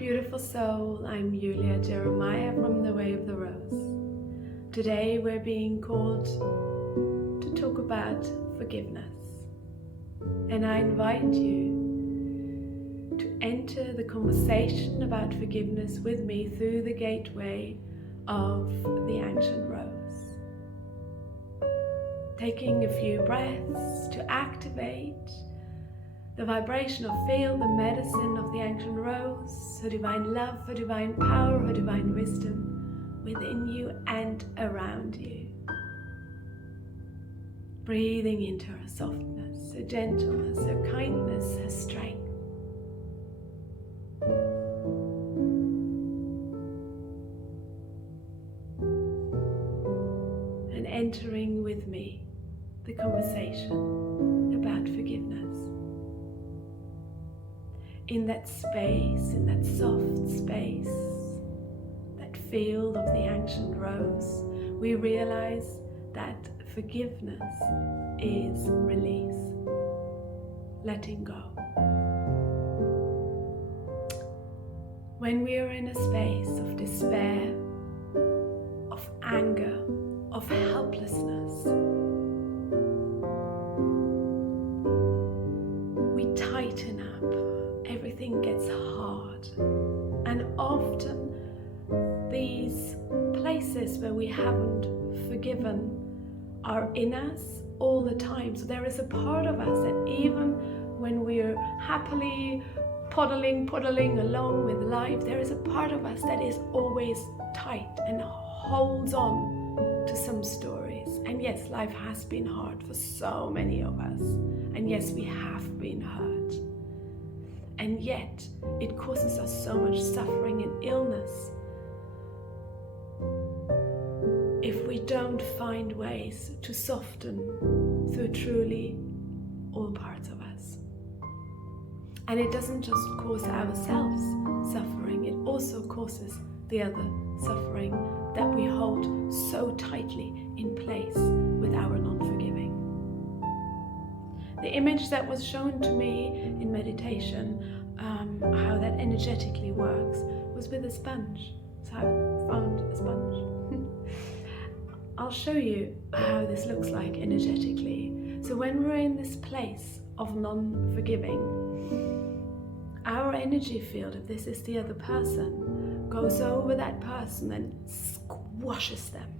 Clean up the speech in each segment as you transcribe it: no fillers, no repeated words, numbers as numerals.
beautiful soul, I'm Julia Jeremiah from The Way of the Rose. Today we're being called to talk about forgiveness. And I invite you to enter the conversation about forgiveness with me through the gateway of the ancient rose. Taking a few breaths to activate the vibration of feel the medicine of the ancient rose, her divine love, her divine power, her divine wisdom within you and around you. Breathing into her softness, her gentleness, her kindness, her strength. And entering with me the conversation about forgiveness. In that space, in that soft space, that field of the ancient rose, we realize that forgiveness is release, letting go. When we are in a space of despair, of anger, of helplessness, we tighten up. Everything gets hard, and often these places where we haven't forgiven are in us all the time. So there is a part of us that even when we're happily puddling along with life, there is a part of us that is always tight and holds on to some stories. And yes, life has been hard for so many of us, and yes, we have been hurt. And yet, it causes us so much suffering and illness if we don't find ways to soften through truly all parts of us. And it doesn't just cause ourselves suffering, it also causes the other suffering that we hold so tightly in place with our non-forgiving. The image that was shown to me in meditation, how that energetically works, was with a sponge. So I found a sponge. I'll show you how this looks like energetically. So when we're in this place of non-forgiving, our energy field, if this is the other person, goes over that person and squashes them.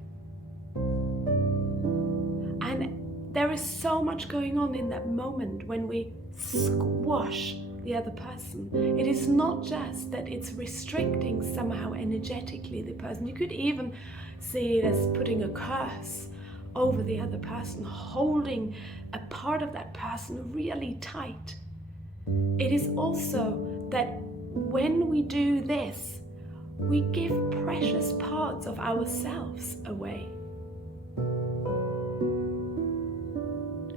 And there is so much going on in that moment when we squash the other person. It is not just that it's restricting somehow energetically the person. You could even see it as putting a curse over the other person, holding a part of that person really tight. It is also that when we do this, we give precious parts of ourselves away.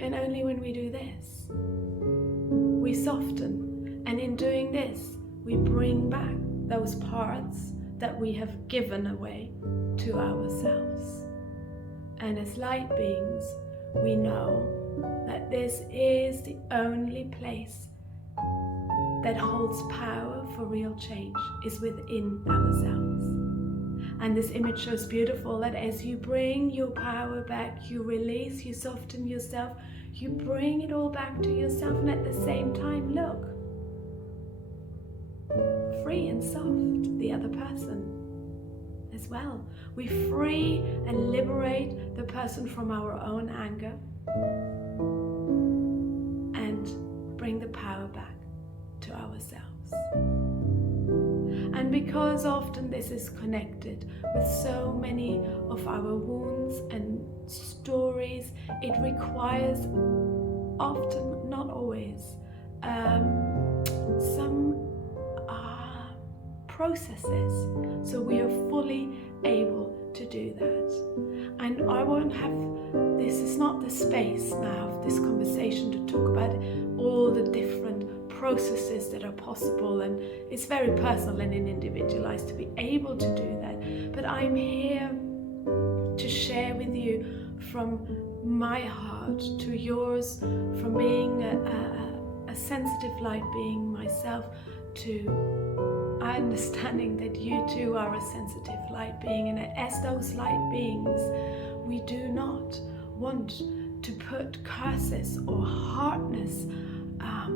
And only when we do this, we soften. And in doing this, we bring back those parts that we have given away to ourselves. And as light beings, we know that this is the only place that holds power for real change, is within ourselves. And this image shows beautiful that as you bring your power back, you release, you soften yourself, you bring it all back to yourself, and at the same time, look, free and soft the other person as well. We free and liberate the person from our own anger and bring the power back to ourselves. And because often this is connected with so many of our wounds and stories, it requires often, not always, some processes, so we are fully able to do that. And I won't have, this is not the space now of this conversation to talk about all the different processes that are possible, and it's very personal and individualized to be able to do that. But I'm here to share with you from my heart to yours, from being a sensitive light being myself, to understanding that you too are a sensitive light being, and as those light beings, we do not want to put curses or hardness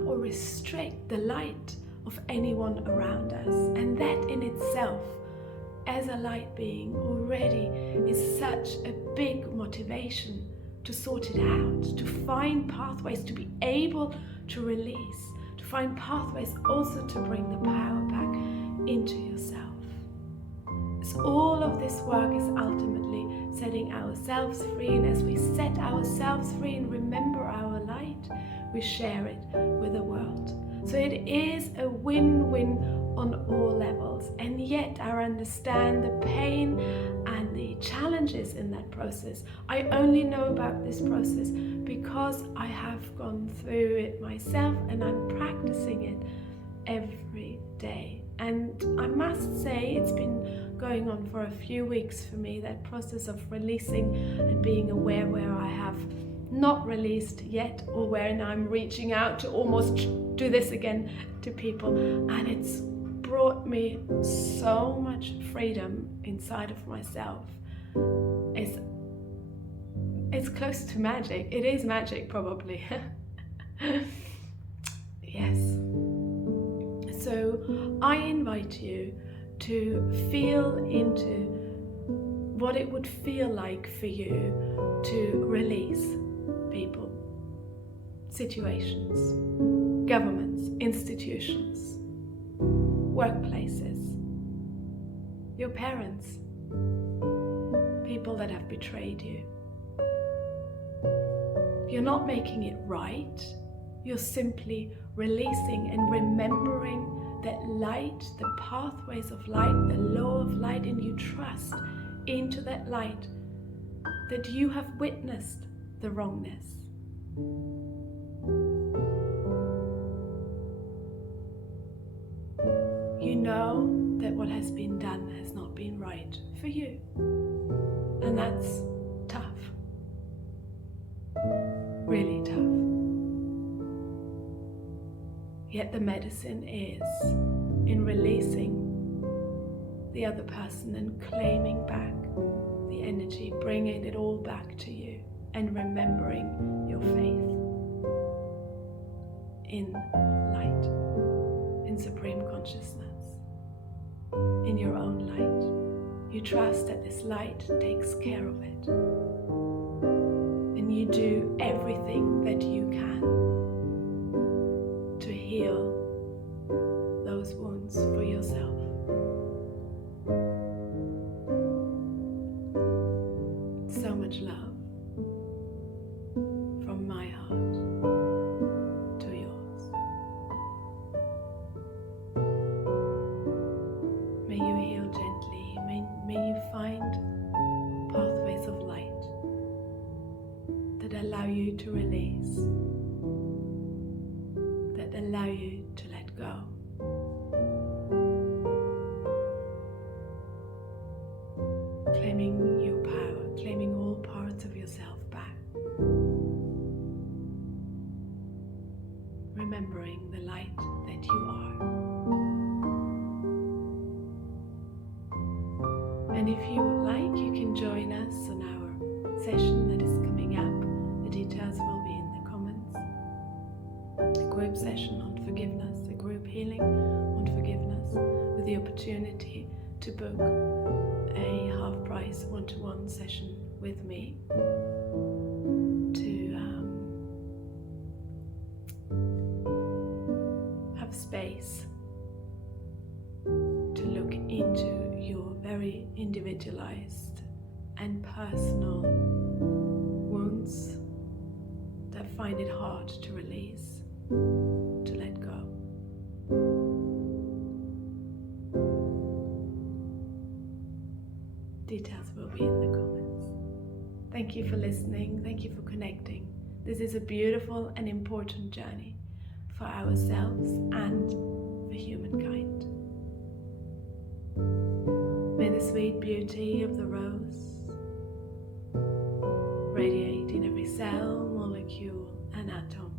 or restrict the light of anyone around us. And that in itself, as a light being, already is such a big motivation to sort it out, to find pathways, to be able to release, to find pathways also to bring the power back into yourself. So all of this work is ultimately setting ourselves free, and as we set ourselves free and remember our light, we share it with the world. So it is a win-win on all levels, and yet I understand the pain and the challenges in that process. I only know about this process because I have gone through it myself, and I'm practicing it every day. And I must say it's been going on for a few weeks for me, that process of releasing and being aware where I have not released yet, or when I'm reaching out to almost do this again to people, and it's brought me so much freedom inside of myself. It's close to magic. It is magic, probably. Yes. So I invite you to feel into what it would feel like for you to release people, situations, governments, institutions, workplaces, your parents, people that have betrayed you. You're not making it right, you're simply releasing and remembering that light, the pathways of light, the law of light, and you trust into that light that you have witnessed the wrongness. You know that what has been done has not been right for you, and that's tough, really tough. Yet the medicine is in releasing the other person and claiming back the energy, bringing it all back to you, and remembering your faith in light, in supreme consciousness, in your own light. You trust that this light takes care of it, and you do everything that you can to heal those wounds for yourself. So much love from my heart to yours. May you heal gently. May you find pathways of light that allow you to release, that allow you to let go. Claiming your power, claiming all parts of yourself back. Remembering the light that you are. And if you would like, you can join us on our session that is coming up. The details will be in the comments. A group session on forgiveness, a group healing on forgiveness, with the opportunity to book a half-price one-to-one session with me to have space to look into your very individualized and personal wounds that find it hard to release, to let go. Details will be in the comments. Thank you for listening. Thank you for connecting. This is a beautiful and important journey for ourselves and for humankind. May the sweet beauty of the rose radiate in every cell, molecule, and atom